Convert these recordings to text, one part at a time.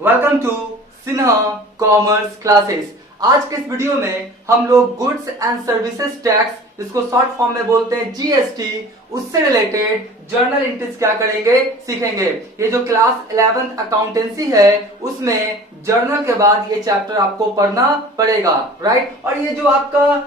Welcome to Sinha commerce classes. आज के इस वीडियो में हम लोग गुड्स एंड सर्विसेज टैक्स, इसको शॉर्ट फॉर्म में बोलते हैं जीएसटी, उससे रिलेटेड जर्नल एंट्रीज क्या करेंगे, सीखेंगे। ये जो क्लास 11 अकाउंटेंसी है उसमें जर्नल के बाद ये चैप्टर आपको पढ़ना पड़ेगा, राइट। और ये जो आपका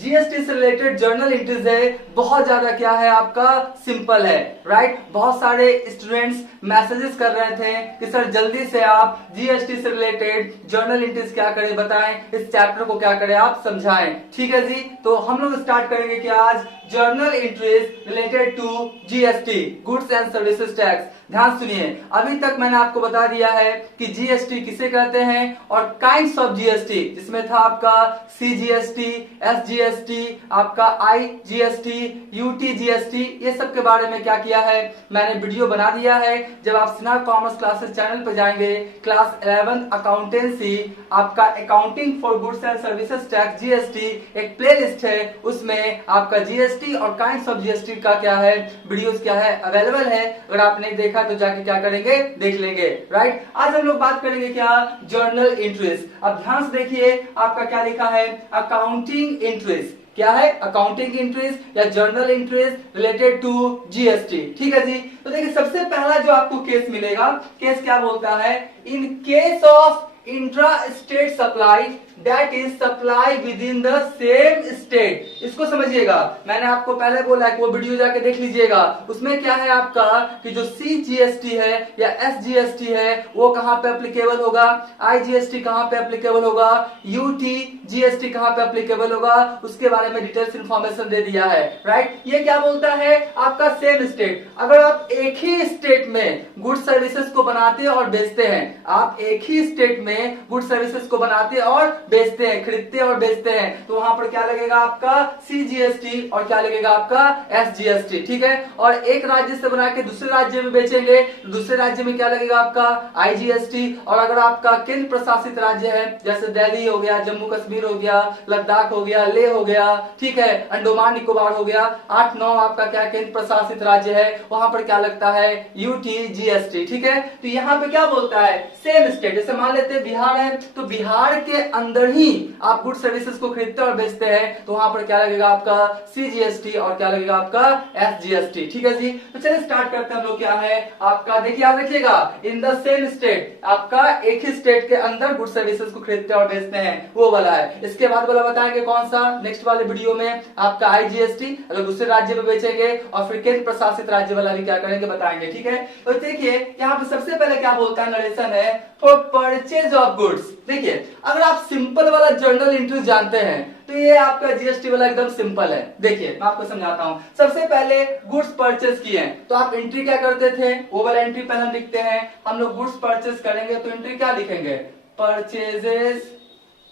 जीएसटी से रिलेटेड जर्नल एंट्रीज है बहुत ज्यादा क्या है, आपका सिंपल है, राइट। बहुत सारे स्टूडेंट्स मैसेजेस कर रहे थे कि सर जल्दी से आप जीएसटी से रिलेटेड जर्नल एंट्रीज क्या करें, बताएं, इस चैप्टर को क्या करें, आप समझाएं। ठीक है जी, तो हम लोग स्टार्ट करेंगे कि आज journal entries related to GST, goods and services tax. ध्यान सुनिए, अभी तक मैंने आपको बता दिया है कि जीएसटी किसे कहते हैं और काइंड्स ऑफ जीएसटी, जिसमें था आपका सीजीएसटी, एसजीएसटी, आपका आईजीएसटी, यूटीजीएसटी, ये सब के बारे में क्या किया है, मैंने वीडियो बना दिया है। जब आप सिन्हा कॉमर्स क्लासेस चैनल पर जाएंगे, क्लास 11 अकाउंटेंसी, आपका accounting for goods and services tax GST एक प्लेलिस्ट है, उसमें आपका जीएसटी और काइंड्स ऑफ जीएसटी का क्या है, वीडियोस क्या है, अवेलेबल है। अगर आपने देखा तो जाके क्या करेंगे, देख लेंगे, राइट। आज हम लोग बात करेंगे क्या, जर्नल एंट्रीज। अब ध्यान से देखिए आपका क्या लिखा है, अकाउंटिंग एंट्रीज। क्या है, अकाउंटिंग एंट्रीज या journal entries related to GST. ठीक है जी, तो देखिए सबसे पहला जो आपको केस मिलेगा, केस क्या बोलता है, in case of intra state supply that is supply with in the same state. इसको समझिएगा, मैंने आपको पहले बोला कि वो वीडियो जाके देख लीजिएगा। उसमें क्या है आपका कि जो सीजीएसटी है या एसजीएसटी है वो कहां पे एप्लीकेबल होगा, आईजीएसटी कहां पे एप्लीकेबल होगा, यूटीजीएसटी कहां पे एप्लीकेबल होगा, उसके बारे में डिटेल्स इंफॉर्मेशन दे दिया है, राइट। ये क्या बोलता है, आपका सेम स्टेट। अगर आप एक ही स्टेट में गुड्स सर्विसेज को बनाते और बेचते हैं, आप एक ही स्टेट में गुड्स सर्विसेज को बनाते और बेचते हैं, खरीदते और बेचते हैं, तो वहां पर क्या लगेगा आपका सीजीएसटी और क्या लगेगा आपका एसजीएसटी। ठीक है, और एक राज्य से बना के दूसरे राज्य में बेचेंगे, दूसरे राज्य में क्या लगेगा आपका आईजीएसटी। और अगर आपका केंद्र प्रशासित राज्य है, जैसे दिल्ली हो गया, जम्मू कश्मीर हो गया, लद्दाख हो गया, लेह हो गया, ठीक है, अंडमान निकोबार हो गया, 8-9 आपका क्या केंद्र प्रशासित राज्य है, वहां पर क्या लगता है, यूटीजीएसटी। ठीक है, तो यहाँ पे क्या बोलता है, सेम स्टेट। जैसे मान लेते हैं बिहार है, तो बिहार के अंदर ही आप गुड सर्विसेज को खरीदते और बेचते हैं, तो वहां पर क्या लगेगा आपका सीजीएसटी और क्या लगेगा आपका एसजीएसटी। ठीक है जी, तो चलिए स्टार्ट करते हैं हम लोग। क्या है आपका, देखिए याद रखिएगा, इन द सेम स्टेट, आपका एक ही स्टेट के अंदर गुड सर्विसेज को खरीदते और बेचते हैं, वो वाला है। इसके बाद वाला बताएंगे कौन सा, नेक्स्ट वाले वीडियो में आपका आईजीएसटी, अगर दूसरे राज्य में बेचेंगे, और फिर केंद्र प्रशासित राज्य वाला भी क्या करेंगे, बताएंगे। ठीक है, तो देखिए यहाँ पे सबसे पहले क्या बोलता है, नरेशन है फॉर परचेज ऑफ गुड्स। देखिए अगर आप सिंपल वाला जर्नल एंट्री जानते हैं तो ये आपका जीएसटी वाला एकदम सिंपल है। देखिए मैं आपको समझाता हूं। सबसे पहले गुड्स परचेज किए तो आप एंट्री क्या करते थे, वो वाला एंट्री पहले हम लिखते हैं। हम लोग गुड्स परचेज करेंगे तो एंट्री क्या लिखेंगे, परचेजेस,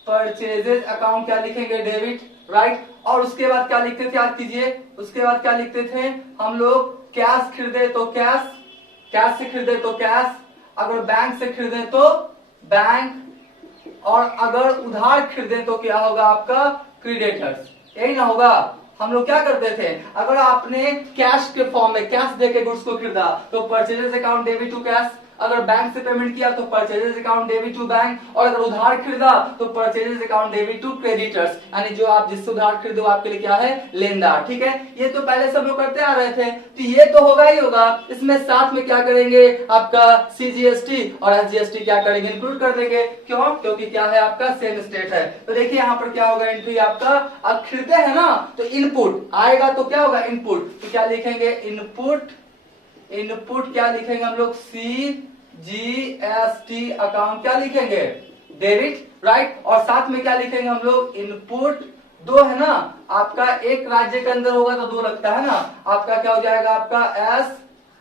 परचेजेस अकाउंट क्या लिखेंगे, डेबिट, राइट। और उसके बाद क्या लिखते थे, याद कीजिए, उसके बाद क्या लिखते थे हम लोग, कैश खरीदे तो कैश, कैश से खरीदे तो कैश, अगर बैंक से खरीदे तो बैंक, और अगर उधार खरीदे तो क्या होगा आपका क्रेडिटर्स। यही ना होगा। हम लोग क्या करते थे, अगर आपने कैश के फॉर्म में कैश देके गुड्स को खरीदा तो purchases account debit to cash, अगर बैंक से पेमेंट किया तो purchases account debit to bank, और अगर उधार खरीदा तो purchases account debit to creditors, यानी जो आप जिससे उधार खरीदो आपके लिए क्या है, लेनदार। ठीक है, ये तो पहले सब लोग करते आ रहे थे, तो ये तो होगा ही होगा। इसमें साथ में क्या करेंगे, आपका सीजीएसटी और एसजीएसटी क्या करेंगे, इंक्लूड कर देंगे। क्यों, क्योंकि क्या है आपका सेम स्टेट है। तो देखिए यहाँ पर क्या होगा, एंट्री आपका, अब खरीदते हैं ना तो इनपुट आएगा, तो क्या होगा इनपुट, तो क्या लिखेंगे इनपुट, इनपुट क्या लिखेंगे हम लोग, सीजीएसटी अकाउंट क्या लिखेंगे, डेबिट, राइट। और साथ में क्या लिखेंगे हम लोग, इनपुट, दो है ना आपका, एक राज्य के अंदर होगा तो दो लगता है ना, आपका क्या हो जाएगा, आपका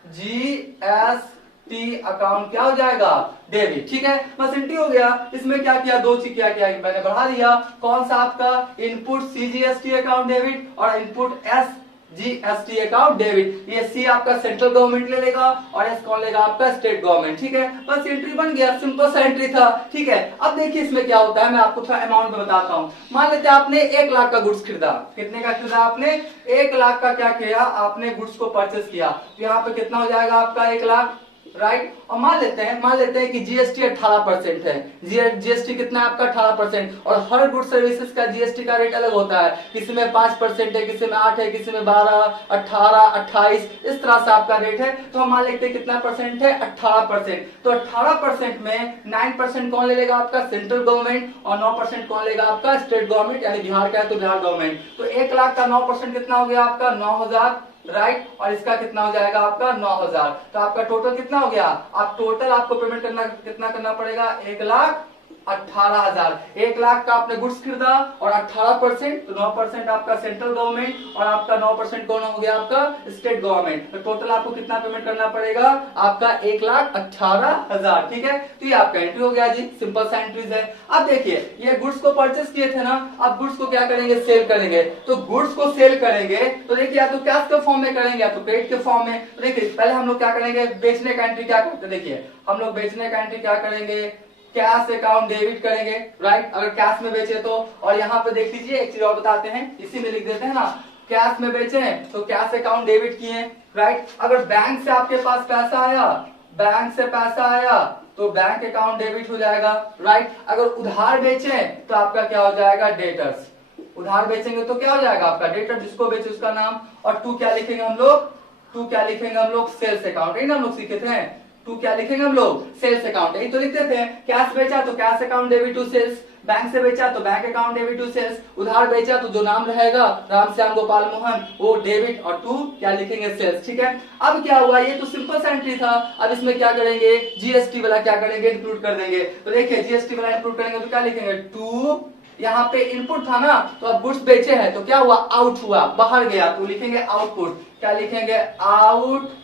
एसजीएसटी अकाउंट क्या हो जाएगा, डेबिट। ठीक है, बस एंट्री हो गया। इसमें क्या किया, दो चीज क्या किया, मैंने बढ़ा दिया। कौन सा आपका, इनपुट सीजीएसटी अकाउंट डेबिट और इनपुट एसजीएसटी अकाउंट डेबिट। ये सी आपका सेंट्रल गवर्नमेंट ले लेगा और एस कौन लेगा, आपका स्टेट गवर्नमेंट। ठीक है, बस एंट्री बन गया, सिंपल सा एंट्री था। ठीक है, अब देखिए इसमें क्या होता है, मैं आपको थोड़ा अमाउंट में बताता हूं। मान लेते हैं आपने 1 लाख का गुड्स खरीदा, कितने का खरीदा आपने, 1 लाख का क्या किया आपने, गुड्स को परचेस किया। तो यहाँ पे कितना हो जाएगा आपका, 1 लाख, राइट। और मान लेते हैं कि जीएसटी 18% है। जीएसटी कितना है आपका 18%। और हर गुड सर्विसेज का जीएसटी का रेट अलग होता है, किसी में 5% है, किसी में 8 है, किसी में 12, 18, 28, इस तरह से आपका रेट है। तो हम मान लेते हैं कितना परसेंट है 18%। तो 18% में 9% कौन ले लेगा आपका सेंट्रल गवर्नमेंट, और 9% कौन लेगा आपका स्टेट गवर्नमेंट, यानी बिहार का है तो बिहार गवर्नमेंट। तो 1 लाख का 9% कितना हो गया आपका 9,000, राइट। और इसका कितना हो जाएगा आपका 9,000। तो आपका टोटल कितना हो गया, आप टोटल आपको पेमेंट करना कितना करना पड़ेगा 1,18,000। 1 लाख का आपने गुड्स खरीदा और 18%, तो 9% आपका सेंट्रल गवर्नमेंट और आपका 9% कौन हो गया आपका स्टेट गवर्नमेंट। तो टोटल आपको कितना पेमेंट करना पड़ेगा आपका 1,18,000। ठीक है, तो ये आपका एंट्री हो गया जी, सिंपल सा एंट्रीज है। अब देखिए ये गुड्स को परचेस किए थे ना, अब गुड्स को क्या करेंगे सेल करेंगे। तो गुड्स को सेल करेंगे तो देखिए या तो कैश के फॉर्म में करेंगे या तो क्रेडिट के फॉर्म में। तो देखिए पहले हम लोग क्या करेंगे, बेचने का एंट्री क्या करते हैं, देखिए हम लोग बेचने का एंट्री क्या करेंगे, कैश अकाउंट डेबिट करेंगे, राइट। अगर कैश में बेचे तो, और यहाँ पे देख लीजिए एक चीज और बताते हैं, इसी में लिख देते हैं ना, कैश में बेचे तो कैश अकाउंट डेबिट किए, राइट। अगर बैंक से आपके पास पैसा आया, बैंक से पैसा आया तो बैंक अकाउंट डेबिट हो जाएगा, राइट। अगर उधार बेचे तो आपका क्या हो जाएगा डेटर्स, उधार बेचेंगे तो क्या हो जाएगा आपका डेटर, जिसको बेचे उसका नाम। और टू क्या लिखेंगे हम लोग, टू क्या लिखेंगे हम लोग सेल्स अकाउंट, यही ना हम लोग सीखे थे, टू क्या लिखेंगे हम लोग सेल्स अकाउंट, यही तो लिखते थे। कैश बेचा तो cash account debit to sales, bank से बेचा तो bank account debit to sales, उधार बेचा तो जो नाम रहेगा रामश्याम गोपाल मोहन वो डेबिट, और टू क्या लिखेंगे सेल्स। ठीक है, अब क्या हुआ, ये तो सिंपल सा एंट्री था। अब इसमें क्या करेंगे, जीएसटी वाला क्या करेंगे इंक्लूड कर देंगे। तो देखिए जीएसटी वाला इंक्लूड करेंगे तो क्या लिखेंगे टू, यहाँ पे इनपुट था ना, तो अब गुड्स बेचे हैं तो क्या हुआ आउट हुआ, बाहर गया, तो लिखेंगे आउटपुट, क्या लिखेंगे आउटपुट,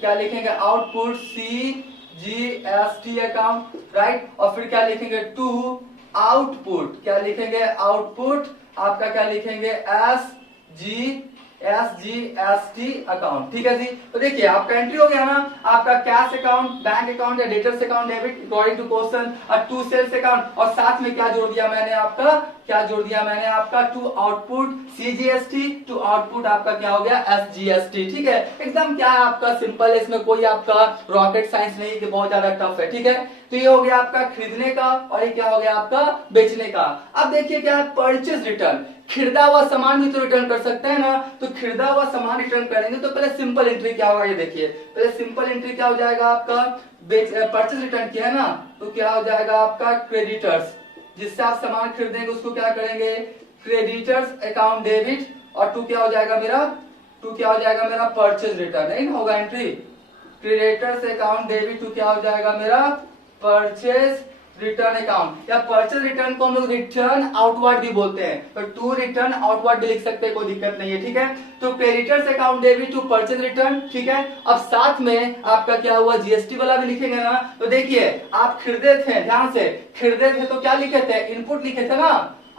क्या लिखेंगे आउटपुट CGST अकाउंट, राइट। और फिर क्या लिखेंगे टू आउटपुट, क्या लिखेंगे आउटपुट आपका क्या लिखेंगे SGST अकाउंट। ठीक है जी, तो देखिए आपका एंट्री हो गया ना, आपका कैश अकाउंट, बैंक अकाउंट या debtors account debit according to question, और टू सेल्स अकाउंट, और साथ में क्या जोड़ दिया मैंने आपका, क्या जोड़ दिया मैंने आपका to output CGST, to output आपका क्या हो गया SGST। ठीक है, एकदम क्या है आपका सिंपल है, इसमें कोई आपका रॉकेट साइंस नहीं कि बहुत ज्यादा टफ है। ठीक है, तो ये हो गया आपका खरीदने का, और ये क्या हो गया आपका बेचने का। अब देखिए क्या है परचेज रिटर्न, खरीदा हुआ सामान भी तो रिटर्न कर सकते हैं ना, तो खरीदा हुआ सामान रिटर्न करेंगे तो पहले सिंपल एंट्री क्या होगा, ये देखिए पहले सिंपल एंट्री क्या हो जाएगा आपका, परचेज रिटर्न किया है ना, तो क्या हो जाएगा आपका क्रेडिटर्स, जिससे आप सामान खरीदेंगे उसको क्या करेंगे क्रेडिटर्स अकाउंट डेबिट, और टू क्या हो जाएगा मेरा, टू क्या हो जाएगा मेरा परचेज रिटर्न, नहीं ना होगा entry, creditors account debit, to क्या हो जाएगा मेरा परचेज रिटर्न अकाउंट, या परचेज रिटर्न को हम लोग रिटर्न आउटवर्ड भी बोलते हैं, तो टू रिटर्न आउटवर्ड भी लिख सकते हैं, कोई दिक्कत नहीं है। ठीक है, तो creditors account debit to purchase return. ठीक है, अब साथ में आपका क्या हुआ जीएसटी वाला भी लिखेंगे ना, तो देखिए आप खरीदे थे, ध्यान से खरीदे थे तो क्या लिखे थे इनपुट लिखे थे ना,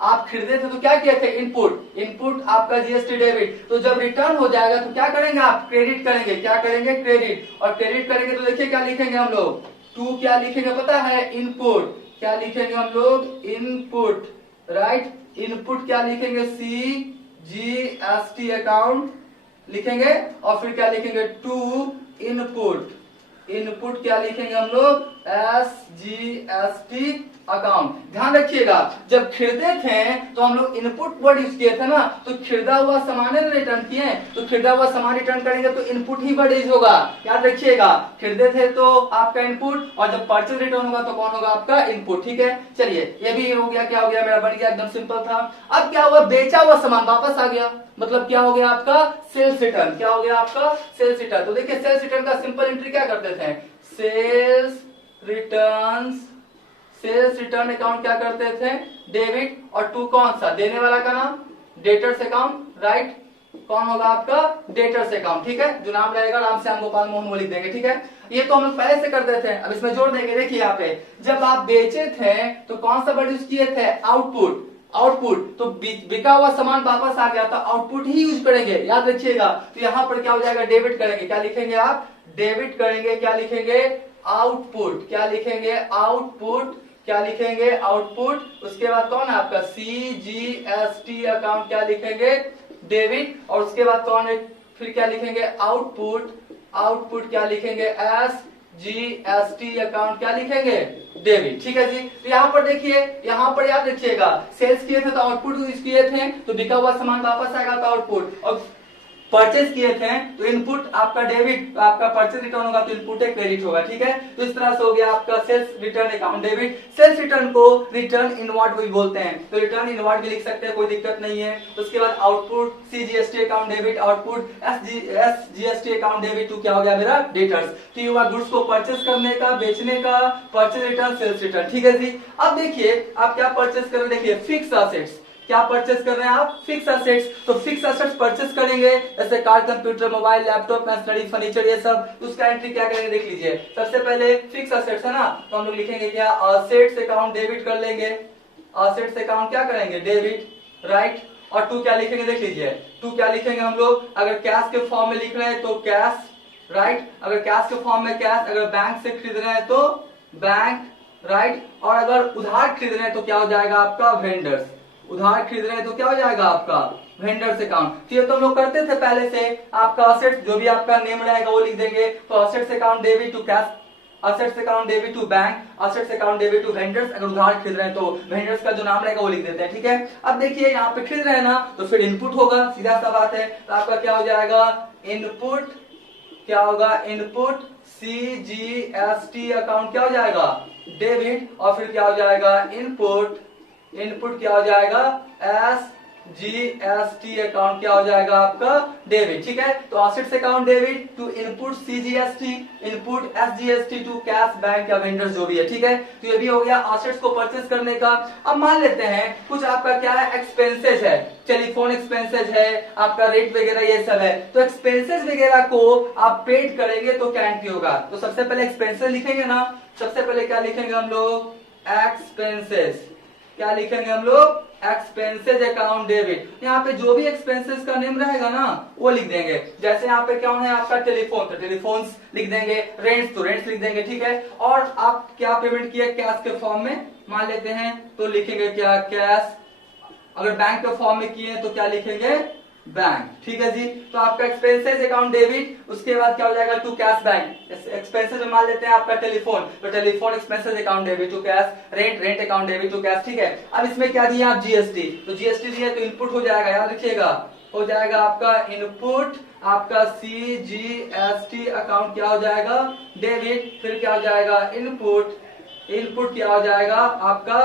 आप खरीदे थे तो क्या किए थे इनपुट, इनपुट आपका जीएसटी डेबिट, तो जब रिटर्न हो जाएगा तो क्या करेंगे आप क्रेडिट करेंगे, क्या करेंगे क्रेडिट, और क्रेडिट करेंगे तो देखिए क्या लिखेंगे हम लोग टू क्या लिखेंगे पता है इनपुट, क्या लिखेंगे हम लोग इनपुट, राइट। इनपुट क्या लिखेंगे CGST अकाउंट लिखेंगे, और फिर क्या लिखेंगे टू इनपुट, इनपुट क्या लिखेंगे हम लोग SGST अकाउंट। ध्यान रखिएगा जब खरीदे थे तो हम लोग इनपुट वर्ड यूज किए थे ना, तो खरीदा हुआ सामान रिटर्न किए, तो खरीदा हुआ सामान रिटर्न करेंगे तो इनपुट ही वर्ड यूज होगा, याद रखिएगा खरीदे थे तो आपका इनपुट, और जब परचेज रिटर्न होगा तो कौन होगा आपका इनपुट। ठीक है, चलिए ये भी हो गया, क्या हो गया मेरा बन गया एकदम सिंपल था। अब क्या हुआ बेचा हुआ सामान वापस आ गया, मतलब क्या हो गया आपका सेल्स रिटर्न, क्या हो गया आपका सेल्स रिटर्न। तो देखिए सेल्स रिटर्न का सिंपल एंट्री क्या करते थे sales return, sales return account क्या करते थे डेबिट, और टू कौन सा देने वाला का नाम डेटर्स अकाउंट, राइट। कौन होगा आपका डेटर्स अकाउंट। ठीक है, जो नाम रहेगा रामश्याम गोपाल मोहन वो लिख देंगे। ठीक है, ये तो हम लोग पहले से करते थे, अब इसमें जोड़ देंगे। देखिए यहाँ पे जब आप बेचे थे तो कौन सा वर्ड यूज किए थे आउटपुट, आउटपुट तो बिका हुआ सामान वापस आ गया तो आउटपुट ही यूज करेंगे, याद रखिएगा। तो यहाँ पर क्या हो जाएगा डेबिट करेंगे, क्या लिखेंगे आप डेबिट करेंगे, क्या लिखेंगे आउटपुट, क्या लिखेंगे आउटपुट, क्या लिखेंगे आउटपुट। उसके बाद कौन है आपका CGST अकाउंट, क्या लिखेंगे डेबिट, और उसके बाद कौन है फिर क्या लिखेंगे आउटपुट, आउटपुट क्या लिखेंगे GST अकाउंट क्या लिखेंगे, डेबिट। ठीक है जी। तो यहाँ पर देखिए, यहाँ पर याद रखिएगा सेल्स किए थे तो आउटपुट यूज किए थे, तो बिका हुआ सामान वापस आएगा तो आउटपुट, और परचेज किए थे तो इनपुट आपका डेबिट, तो आपका परचेज रिटर्न होगा तो इनपुट एक क्रेडिट होगा। ठीक है, तो इस तरह से हो गया आपका sales return account debit. Sales return को रिटर्न इनवर्ड भी बोलते हैं, तो रिटर्न इनवर्ड भी लिख सकते हैं, कोई दिक्कत नहीं है। उसके बाद output CGST account debit, output SGST account debit, तो क्या हो गया मेरा डेटर्स। तो ये हुआ गुड्स को परचेज करने का, बेचने का, परचेज रिटर्न, सेल्स रिटर्न। ठीक है जी। अब देखिए आप क्या परचेज कर रहे हैं, देखिए फिक्स असेट्स, क्या परचेस कर रहे हैं आप, फिक्स असेट्स। तो फिक्स असेट्स परचेस करेंगे, जैसे car, computer, mobile, laptop, machinery, furniture, ये सब, तो उसका एंट्री क्या करेंगे देख लीजिए। सबसे पहले फिक्स असेट्स है ना, तो हम लोग लिखेंगे क्या, असेट्स अकाउंट डेबिट कर लेंगे, असेट्स अकाउंट क्या करेंगे, डेबिट, राइट। और टू क्या लिखेंगे देख लीजिए, टू क्या लिखेंगे हम लोग, अगर कैश के फॉर्म में लिख रहे हैं तो कैश, राइट, अगर कैश के फॉर्म में कैश, अगर बैंक से खरीद रहे हैं तो बैंक, राइट, और अगर उधार खरीद रहे हैं तो क्या हो जाएगा आपका, वेंडर्स, उधार खरीद रहे हैं तो क्या हो जाएगा आपका, वेंडर्स अकाउंट। तो ये तो हम लोग करते थे पहले से। आपका असेट्स जो भी आपका नेम रहेगा वो लिख देंगे, तो assets account debit to cash, assets account debit to bank, assets account debit to vendors, अगर उधार खरीद रहे हैं तो वेंडर्स का जो नाम रहेगा वो लिख देते हैं। ठीक है, अब देखिए यहाँ पे खरीद रहे हैं ना, तो फिर इनपुट होगा, सीधा सा बात है। तो आपका क्या हो जाएगा, इनपुट, क्या होगा, इनपुट CGST अकाउंट क्या हो जाएगा, डेबिट, और फिर क्या हो जाएगा, इनपुट, इनपुट क्या हो जाएगा, SGST अकाउंट क्या हो जाएगा आपका, डेबिट। ठीक है, तो assets account debit to input CGST, input SGST to cash, bank या वेंडर्स जो भी है। ठीक है, तो ये भी हो गया असेट्स को परचेस करने का। अब मान लेते हैं कुछ आपका क्या है, एक्सपेंसेस है, टेलीफोन एक्सपेंसेस है, आपका रेट वगैरह ये सब है, तो एक्सपेंसेस वगैरह को आप पेड करेंगे तो क्या एंट्री होगा। तो सबसे पहले एक्सपेंसेस लिखेंगे ना, सबसे पहले क्या लिखेंगे हम लोग, एक्सपेंसेस, क्या लिखेंगे हम लोग, एक्सपेंसेस अकाउंट डेबिट। यहाँ पे जो भी एक्सपेंसेस का नेम रहेगा ना वो लिख देंगे। जैसे यहाँ पे क्या है आपका टेलीफोन, तो टेलीफोन्स लिख देंगे, रेंट्स तो रेंट्स लिख देंगे। ठीक है, और आप क्या पेमेंट किए, कैश के फॉर्म में मान लेते हैं तो लिखेंगे क्या, कैश। अगर बैंक के फॉर्म में किए तो क्या लिखेंगे, बैंक। ठीक है जी, तो आपका एक्सपेंसेस अकाउंट डेबिट, उसके बाद क्या हो जाएगा, टू कैश बैंक। एक्सपेंसेस में मान लेते हैं आपका टेलीफोन, तो telephone expenses account debit to cash, rent, rent account debit to cash. ठीक है, अब इसमें क्या दिया आप, GST, तो GST दिया तो इनपुट हो जाएगा, याद रखिएगा, हो जाएगा आपका इनपुट, आपका CGST अकाउंट क्या हो जाएगा, डेबिट, फिर क्या हो जाएगा, इनपुट, इनपुट क्या हो जाएगा आपका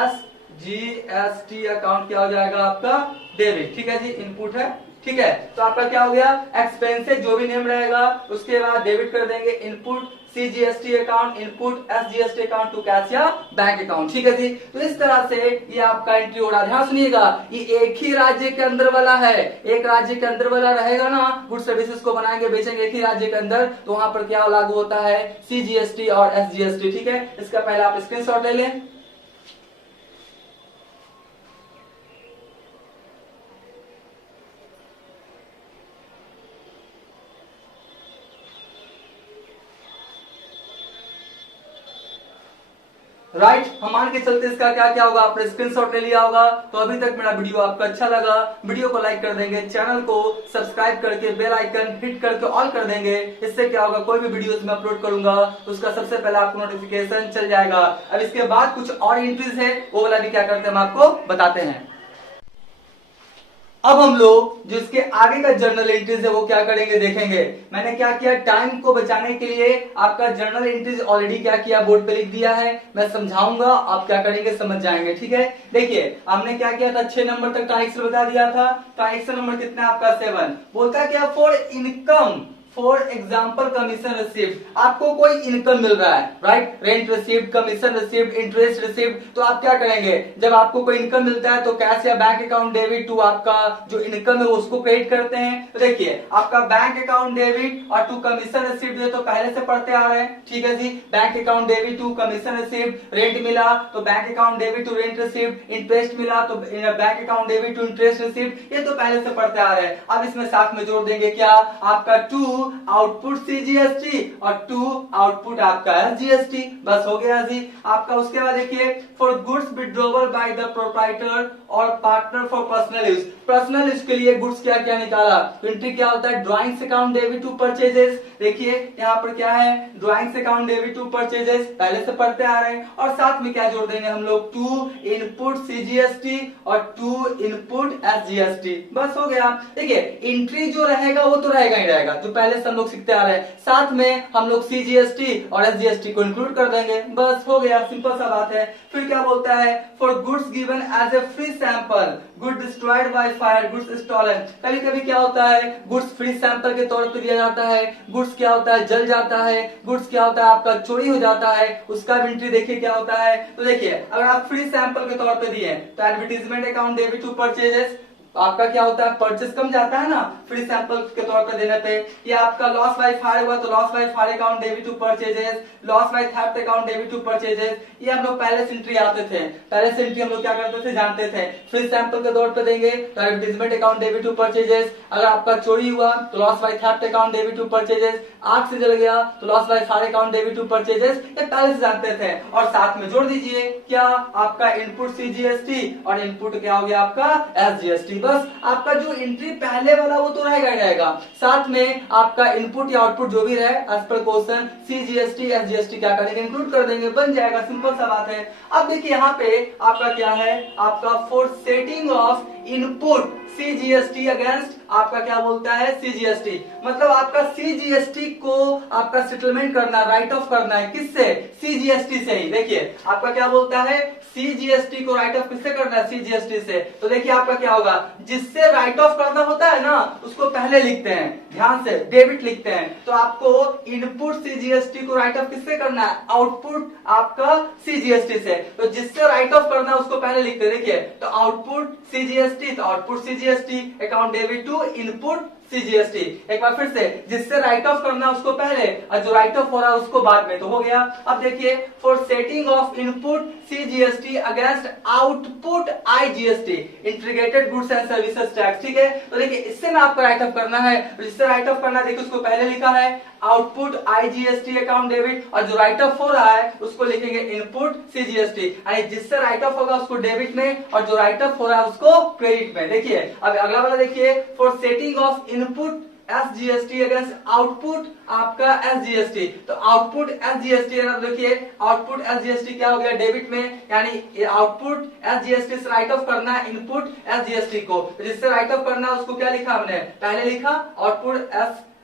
SGST अकाउंट क्या हो जाएगा आपका, डेबिट। ठीक है जी, इनपुट है। ठीक है, तो आपका क्या हो गया, एक्सपेंसेस जो भी नेम रहेगा उसके बाद डेबिट कर देंगे, input CGST account, input SGST account to cash या बैंक अकाउंट। ठीक है जी, तो इस तरह से ये आपका एंट्री हो रहा है। ध्यान सुनिएगा, ये एक ही राज्य के अंदर वाला है, एक राज्य के अंदर वाला रहेगा ना, गुड सर्विसेज को बनाएंगे बेचेंगे एक ही राज्य के अंदर, तो वहां पर क्या लागू होता है, CGST और SGST। ठीक है, इसका पहले आप स्क्रीनशॉट ले लें। राइट, हम मान के चलते इसका क्या क्या होगा, आपने स्क्रीनशॉट ले लिया होगा। तो अभी तक मेरा वीडियो आपका अच्छा लगा, वीडियो को लाइक कर देंगे, चैनल को सब्सक्राइब करके बेल आइकन हिट करके ऑल कर देंगे। इससे क्या होगा, कोई भी वीडियोस मैं अपलोड करूंगा उसका सबसे पहले आपको नोटिफिकेशन चल जाएगा। अब इसके बाद कुछ और एंट्रीज है, वो वाला भी क्या करते हैं हम आपको बताते हैं। अब हम लोग जो इसके आगे का जर्नल एंट्रीज है वो क्या करेंगे देखेंगे। मैंने क्या किया, टाइम को बचाने के लिए आपका जर्नल एंट्रीज ऑलरेडी क्या किया, बोर्ड पे लिख दिया है। मैं समझाऊंगा, आप क्या करेंगे समझ जाएंगे। ठीक है, देखिए हमने क्या किया था, 6 नंबर तक ट्रांजेक्शन बता दिया था। ट्रांजेक्शन नंबर कितना आपका 7। बोलता क्या, for income, for example commission received, आपको कोई इनकम मिल रहा है, right, rent received, commission received, interest received, तो आप क्या करेंगे, जब आपको कोई इनकम मिलता है तो कैश या बैंक अकाउंट डेबिट टू आपका जो इनकम है उसको क्रेडिट करते हैं। तो देखिए आपका बैंक अकाउंट डेबिट और टू कमीशन रिसीव्ड है तो पहले से पढ़ते आ रहे हैं। ठीक है जी, bank account debit to commission received, rent मिला तो bank account debit to rent received, interest मिला तो bank account debit to interest received, ये तो पहले से पढ़ते आ रहे हैं। अब इसमें साथ में जोड़ देंगे क्या, आपका टू आउटपुट सीजीएसटी और 2 आउटपुट आपका एसजीएसटी। बस हो गया जी आपका। उसके बाद देखिए for goods withdrawal by the proprietor और partner for personal use. Personal use के लिए गुड्स क्या क्या निकाला, एंट्री क्या होता है, drawings account debit to purchases. देखिए यहाँ पर क्या है, drawings account debit to purchases पहले से पढ़ते आ रहे हैं, और साथ में क्या जोड़ देंगे हम लोग, 2 इनपुट सीजीएसटी और 2 इनपुट एसजीएसटी। बस हो गया। देखिए एंट्री जो रहेगा वो तो रहेगा ही रहेगा, जो पहले से हम लोग सीखते आ रहे हैं, साथ में हम लोग सीजीएसटी और एसजीएसटी को इंक्लूड कर देंगे। बस हो गया, सिंपल सा बात है। फिर क्या बोलता है, for goods given as a free sample, good destroyed by fire, goods stolen. कभी कभी क्या होता है, गुड्स फ्री सैंपल के तौर पर दिया जाता है, गुड्स क्या होता है, जल जाता है, गुड्स क्या होता है, आपका चोरी हो जाता है, उसका एंट्री देखिए क्या होता है। तो देखिए अगर आप फ्री सैंपल के तौर पे दिए तो advertisement account debit to purchases, आपका क्या होता है, परचेस कम जाता है ना फ्री सैंपल के तौर पर देने पे। या आपका लॉस बाय फायर हुआ तो loss by fire account debit to purchases, loss by theft account debit to purchases. ये हम लोग पहले से एंट्री आते थे, पहले से एंट्री हम लोग क्या करते थे, जानते थे। फ्री सैंपल के तौर पर देंगे तो advertisement account debit to purchases. अगर आपका चोरी हुआ तो loss by theft account debit to purchases. आग से जल गया तो loss by fire account debit to purchases. ये पहले से जानते थे। और साथ में जोड़ दीजिए क्या, आपका इनपुट सीजीएसटी और इनपुट क्या हो गया आपका एसजीएसटी। बस आपका जो एंट्री पहले वाला वो तो रहेगा ही रहेगा, साथ में आपका इनपुट या आउटपुट जो भी रहे as per question CGST SGST क्या करेंगे, इंक्लूड कर देंगे, बन जाएगा। सिंपल सा बात है। अब देखिए यहाँ पे आपका क्या है, आपका for setting of input CGST against आपका क्या बोलता है, सीजीएसटी। मतलब आपका सीजीएसटी को आपका सेटलमेंट करना, राइट ऑफ करना है, किससे, सीजीएसटी से ही। देखिए आपका क्या बोलता है, सीजीएसटी को राइट ऑफ किससे करना है, सीजीएसटी से। तो देखिए आपका क्या होगा, जिससे राइट ऑफ करना होता है ना उसको पहले लिखते हैं, ध्यान से, डेबिट लिखते हैं। तो आपको इनपुट सीजीएसटी को राइट ऑफ किससे करना है, आउटपुट आपका सीजीएसटी से। तो जिससे राइट ऑफ करना है उसको पहले लिखते हैं। देखिए तो आउटपुट सीजीएसटी, तो output CGST account debit to input CGST. एक बार फिर से, जिससे राइट ऑफ करना उसको पहले और जो राइट ऑफ हो रहा है उसको बाद में। तो हो गया। अब देखिए for setting of input CGST against output IGST, integrated goods and services tax. ठीक है, तो देखिए इससे ना आपको राइट ऑफ करना है, जिससे राइट ऑफ करना है देखिए उसको पहले लिखा है आउटपुट आईजीएसटी अकाउंट डेबिट, और जो राइट ऑफ हो रहा है उसको लिखेंगे इनपुट सीजीएसटी। यानी जिससे राइट ऑफ होगा उसको डेबिट में और जो राइट ऑफ हो रहा है उसको क्रेडिट में। देखिए अब अगला वाला देखिए, for setting of input SGST against output आपका एसजीएसटी। तो आउटपुट एसजीएसटी देखिए, आउटपुट एसजीएसटी क्या हो गया, डेबिट में, यानी आउटपुट एसजीएसटी से राइट ऑफ करना इनपुट एसजीएसटी को। जिससे राइट ऑफ करना उसको क्या लिखा हमने, पहले लिखा आउटपुट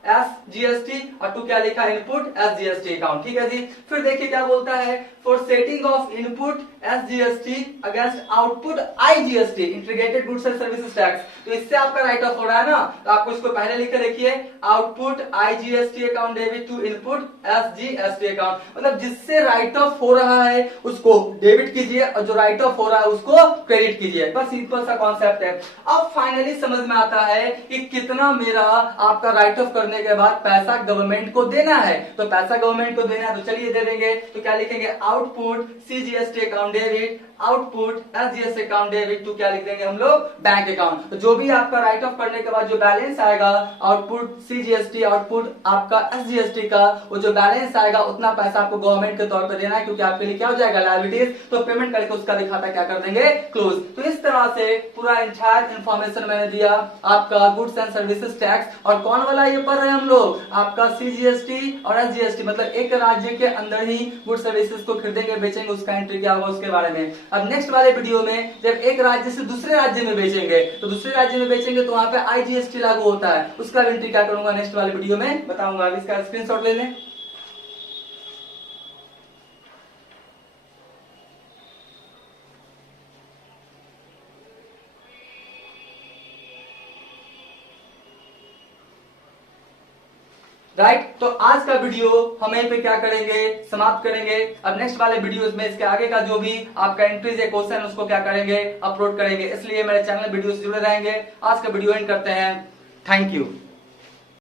एसजीएसटी और टू क्या लिखा, इनपुट एसजीएसटी अकाउंट। ठीक है जी। फिर देखिए क्या बोलता है, for setting of input SGST against output IGST, integrated goods and services tax. तो इससे आपका राइट ऑफ हो रहा है ना, तो आपको इसको पहले लिख के देखिए output IGST account debit to input SGST account. मतलब जिससे राइट ऑफ हो रहा है उसको डेबिट कीजिए और जो राइट ऑफ हो रहा है उसको क्रेडिट कीजिए। बस सिंपल सा कॉन्सेप्ट है। अब फाइनली समझ में आता है कि कितना मेरा आपका राइट ऑफ करने के बाद पैसा गवर्नमेंट को देना है। तो पैसा गवर्नमेंट को देना है तो चलिए दे देंगे। तो क्या लिखेंगे, output CGST account debit, output SGST account debit to क्या लिख देंगे हम लोग, बैंक अकाउंट। तो जो भी आपका राइट ऑफ करने के बाद जो बैलेंस आएगा आउटपुट सीजीएसटी आउटपुट आपका एसजीएसटी का, वो जो बैलेंस आएगा उतना पैसा आपको गवर्नमेंट के तौर पर देना है, क्योंकि आपके लिए क्या हो जाएगा, लायबिलिटीज। तो पेमेंट करके उसका दिखाता क्या कर देंगे, क्लोज। तो इस तरह से पूरा इंटायर इन्फॉर्मेशन मैंने दिया आपका गुड्स एंड सर्विसेज टैक्स। और कौन वाला ये पढ़ रहे हैं हम लोग, आपका सीजीएसटी और एसजीएसटी। मतलब एक राज्य के अंदर ही गुड्स सर्विसेज को खरीदेंगे बेचेंगे, उसका एंट्री क्या होगा उसके बारे में। अब नेक्स्ट वाले वीडियो में जब एक राज्य से दूसरे राज्य में बेचेंगे तो दूसरे राज्य में बेचेंगे तो वहां पे आईजीएसटी लागू होता है, उसका एंट्री क्या करूंगा नेक्स्ट वाले वीडियो में बताऊंगा। इसका स्क्रीनशॉट ले लें। राइट तो आज का वीडियो हम यहीं पे क्या करेंगे, समाप्त करेंगे। अब नेक्स्ट वाले वीडियोस में इसके आगे का जो भी आपका एंट्रीज है क्वेश्चन उसको क्या करेंगे, अपलोड करेंगे। इसलिए मेरे चैनल वीडियो से जुड़े रहेंगे। आज का वीडियो एंड करते हैं। Thank you.